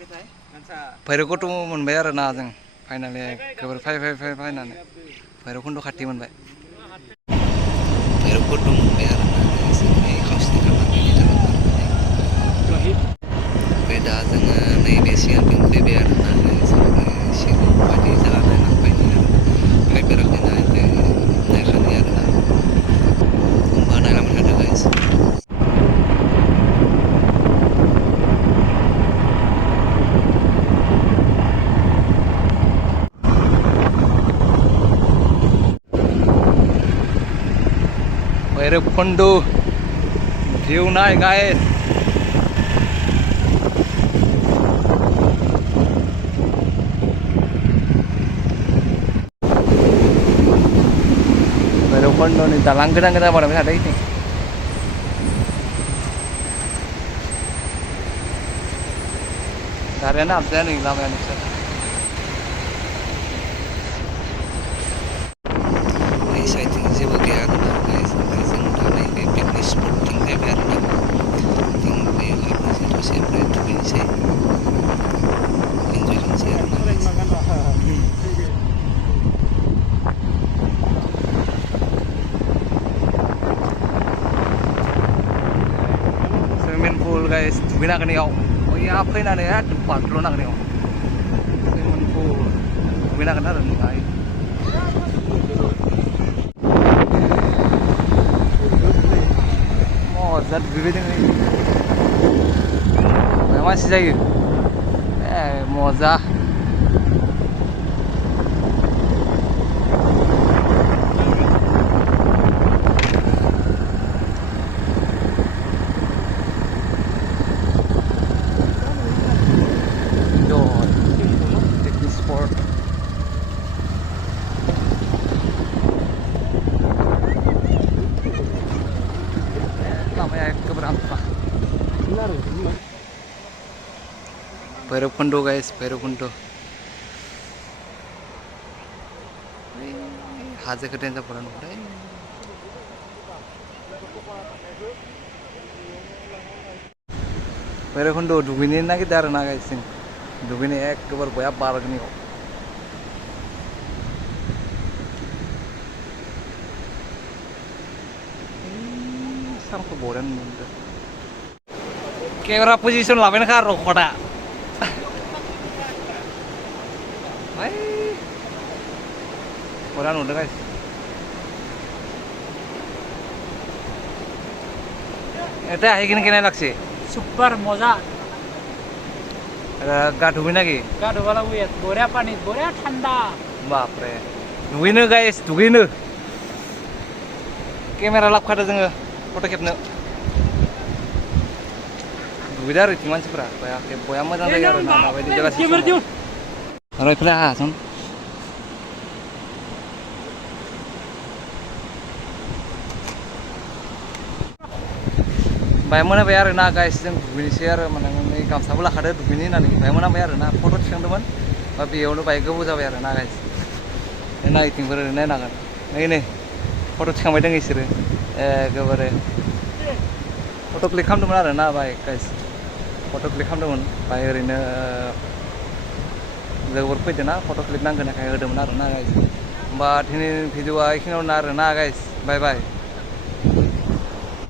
भैरबखुन्द मोनबाय आरो ना जों फाइनालि गोबोर फायनानै भैरबखुन्द खाथि मोनबाय भैरबखुन्द मोनबाय आरो ना जोंनि खावसेनि खामानिनि थाखाय ओमफ्राय दा जोङो नैबे सिगांथिं फैबाय आरो ना सिगाङाव बायदि जायगा नायलांबायनि आरो फैफेराखै नायखानि आरो ना होमबा नायलांबाय थादो गाइस भैरबखुन्द view नाय गाइस भैरबखुन्दनि दालां गोदान गोदान बानायबाय थादों इथिं गारियानो हाबजाया नै लामायानो बै साइडथिं जेबो गैया आरोना गाइस ओमफ्राय जों दा नैबे पिकनिक स्पटथिं फैबाय आरोना जों बेयाव हाबनोसै दसे ओमफ्राय दुगैनोसै इन्जय खालामनोसै आरोना स्विमिं पुल गाइस दुगैनांगोन इयाव बैया फैनानै एकदम बाज्ल'नांगोन इयाव स्विमिं पुल दुगैनांगोन आरो नोंहा मजा दुगैदों मा मानसि जायो मजा भैरबखुन्द गाइस भैरबखुन्द हाजोखौ देन्जारफोरा नुबाय भैरबखुन्द दुगैनो नागिरदों आरो ना गाइस जों दुगैनो एखेबारे बया बारगोन इयाव सानखौ बरिया नुनो मोनदों केमेरा पजिसन लाबाय नोखा रखदा बरिया नुदों गाइस এটা আহিকিনে কেনে লাগছে सुपर मजा গা ধুবি নাকি গা ধুবা লাগবো ইয়াত বঢ়িয়া পানী বঢ়িয়া ঠাণ্ডা बापरे दुगैनो गाइस दुगैनो केमेरा लाबखादो जोङो फट' खेबनो दुगैदो आरो इथिं मानसिफोरा बया मोजां जायो आरो ना दाबायदि जागासिनो रायफोरा हासन बाय मोनाबाय आरो ना गाइस जों दुगैनोसै आरो माने गामसाबो लाखादो दुगैनो होननानै बाय मोनाबाय आरो ना फट' थिखांदोंमोन बा बेयावनो बाय गोबाव जाबाय आरो ना गाइस ना इथिंफोर नायनांगोन नै फट' थिखांबाय दं इसोरो एखेबारे फट' क्लिक खालामदोंमोन आरो ना बाय गाइस फट' क्लिक खालामदोंमोन बाय ओरैनो लोगोफोर फैदों ना फट' क्लिक नांगोन होदोंमोन आरो ना गाइस होमबा दिनै भिडिअआ बेखिनियावनो आरो ना गाइस बाय बाय